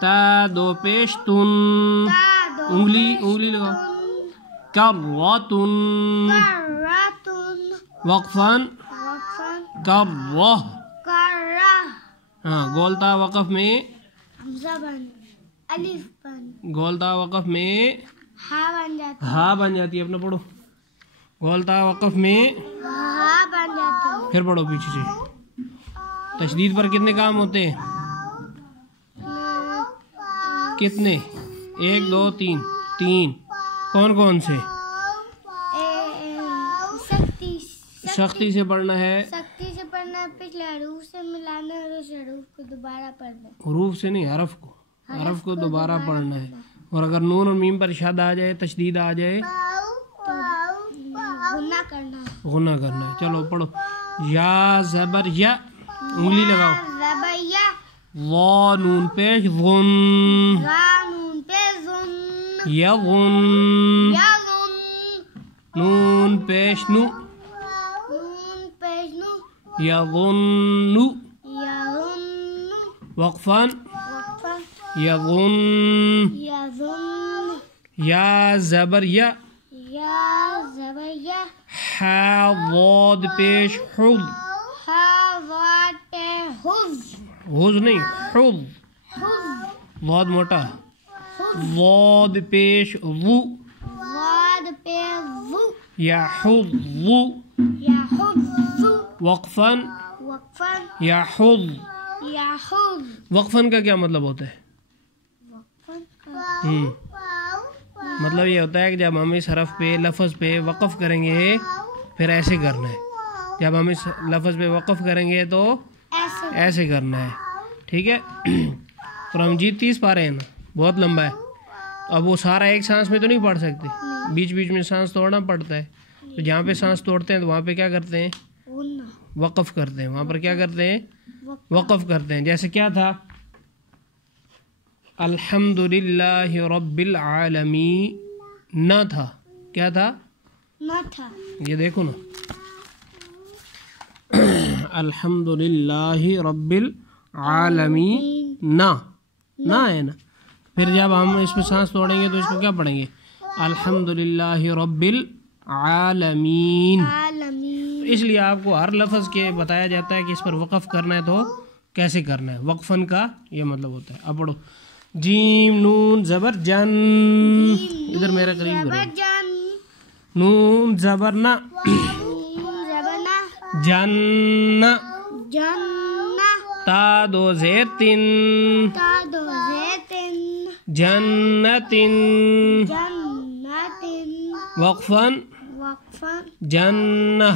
تا دو پیش تن انگلی لگاؤ کرتن وقفاً کرہ ہاں گولتا وقف میں گولتا وقف میں ہا بن جاتی ہے. اپنا پڑھو گولتا وقف میں ہا بن جاتی ہے. پھر پڑھو پیچھے سے. تشدید پر کتنے کام ہوتے ہیں؟ کتنے؟ 1 2 3 3. کون کون سے؟ سختی سے پڑھنا ہے. پچھلے حروف سے ملانا ہے اور اس حروف کو دوبارہ پڑھنا ہے. حروف سے نہیں، حرف کو دوبارہ پڑھنا ہے. اور اگر نون اور میم پر شد آ جائے، تشدید آ جائے غنہ کرنا ہے. چلو پڑھو. یا زبر یا انگلی لگاؤ. وا نون پیش غن یغن نون پیش نو یظن وقفاً یظن یا زبر یا حا ضاد پیش حض حض نہیں حض ضاد موٹا ضاد پیش ضو یحض وقفاً یحض. وقفاً کا کیا مطلب ہوتا ہے؟ مطلب یہ ہوتا ہے کہ جب ہم اس حرف پہ لفظ پہ وقف کریں گے پھر ایسے کرنا ہے. جب ہم اس لفظ پہ وقف کریں گے تو ایسے کرنا ہے. ٹھیک ہے. قرآن مجید 30 پارے ہیں نا، بہت لمبا ہے. اب وہ سارا ایک سانس میں تو نہیں پڑھ سکتے، بیچ بیچ میں سانس توڑنا پڑتا ہے. تو جہاں پہ سانس توڑتے ہیں تو وہاں پہ کیا کرتے ہیں؟ وقف کرتے ہیں. وہاں پر کیا کرتے ہیں؟ وقف کرتے ہیں. جیسے کیا تھا؟ الحمدللہ رب العالمین نہ تھا. کیا تھا؟ یہ دیکھو نا، الحمدللہ رب العالمین نہ ہے نا. پھر جب ہم اس میں سانس توڑیں گے تو اس کو کیا پڑھیں گے؟ الحمدللہ رب العالمین. اس لیے آپ کو ہر لفظ کے بتایا جاتا ہے کہ اس پر وقف کرنا ہے تو کیسے کرنا ہے. وقفاً کا یہ مطلب ہوتا ہے. اب پڑھو. جیم نون زبر جن، ادھر میرے قریب کرو. نون زبر نہ جن، تا دو زیر تن جنتن وقفاً جنہ.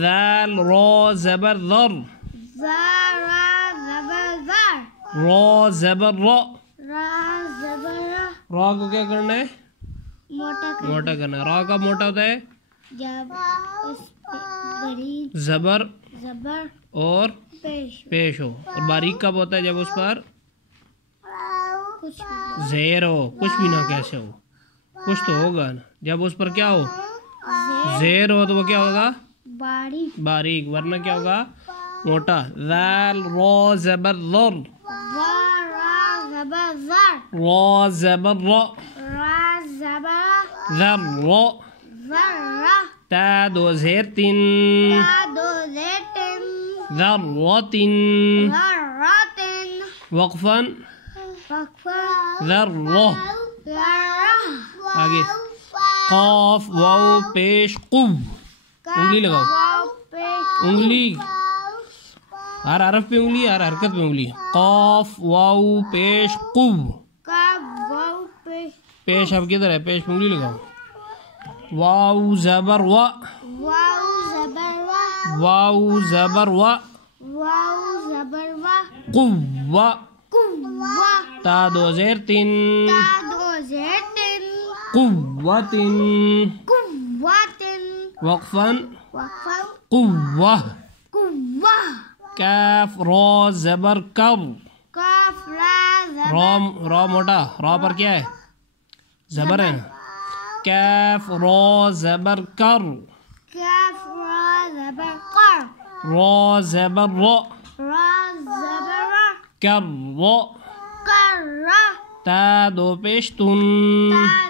ذال را زبر ذر را زبر را. را کو کیا کرنا ہے؟ موٹا کرنا ہے. را کا موٹا ہوتا ہے زبر اور پیش ہو. اور باریک کب ہوتا ہے؟ جب اس پر زیر ہو. کچھ بھی نہ کیسے ہو، کچھ تو ہوگا نا. جب اس پر کیا ہو؟ زیر ہو تو وہ کیا ہوگا؟ باریک. ورنہ کیا ہوگا؟ موٹا. ذال را زبر ذر را زبر را ذر را. تا دو زیر تن ذرتن وقفاً ذرہ. آگے. قاف واو پیش قو. انگلی لگاؤ. انگلی ہر حرف پہ انگلی، ہر حرکت پہ انگلی. قاف واو پیش قو. پیش اب کدھر ہے؟ پیش پہ انگلی لگاؤ. واو زبر وا واو زبر وا قوہ. تا دو زیر تن قوتن وقفاً قوہ. کاف را زبر کر. را موٹا. را پر کیا ہے؟ زبر ہے نا. کاف را زبر کر. را زبر را کر کر تا دو پیش تن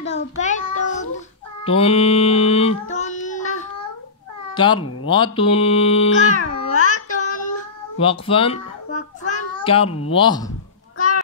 دو پہ تن تن کرتن کرتن وقفا وقفا کرہ